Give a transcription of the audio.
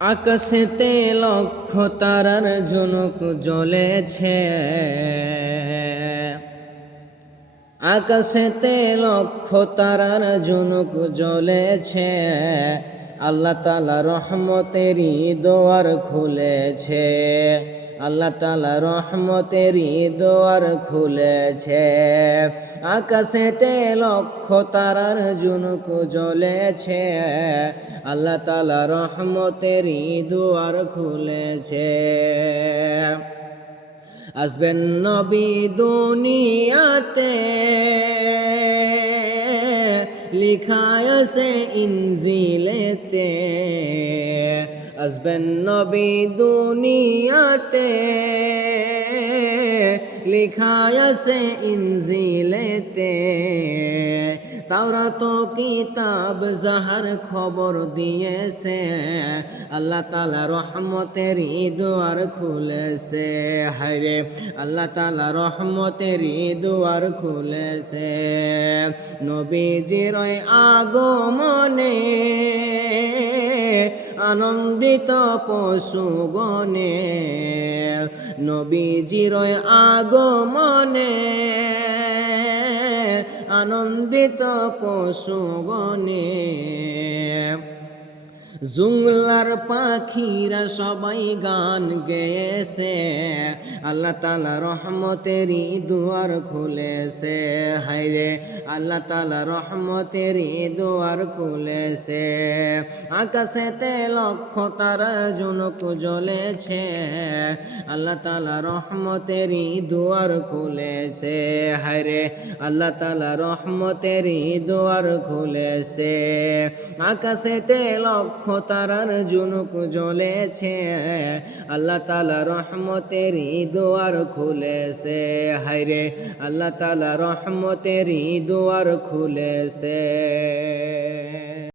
আকাশেতে লক্ষ তারার ঝুনুক জ্বলেছে, আকাশেতে লক্ষ তারার ঝুনুক জ্বলেছে। আল্লাহ তাআলা রহমতেরই দোয়ার খুলেছে, আল্লাহ তাআলা রহমতেরই দোয়ার খুলেছে। আকাশেতে লক্ষ তারার ঝুনুক জ্বলেছে, আল্লাহ তাআলা রহমতেরই দোয়ার খুলেছে। আসবেন নবী দুনিয়াতে, লিখায় আছে ইনজিলেতে। আসবেন নবী দুনিয়াতে, লিখায় আছে ইনজিলেতে। তাওরাত কিতাব যাহার খবর দিয়েছে, আল্লাহ তাআলা রহমতেরই দুয়ার খুলেছে। হায়রে আল্লাহ তাআলা রহমতেরই দুয়ার খুলেছে। নবীজির আগমনে আনন্দিত পশুগণে, নবীজির আগমনে আনন্দিত পশুগণে। জুংলার পাখিরা সবাই গান গেয়েছে, আল্লাহ তাআলা রহমতেরই দুয়ার খুলেছে। হায়রে আল্লাহ তাআলা রহমতেরই দুয়ার খুলেছে। আকাশেতে লক্ষ তারা ঝুনুক জ্বলেছে, আল্লাহ তাআলা রহমতেরই দুয়ার খুলেছে। হায়রে আল্লাহ তাআলা রহমতেরই দুয়ার খুলেছে। আকাশেতে লক্ষ তারার ঝুনুক জ্বলেছে, আল্লাহ তাআলা রহমতেরই দুয়ার খুলেছে। হায়রে আল্লাহ তাআলা রহমতেরই দুয়ার খুলেছে।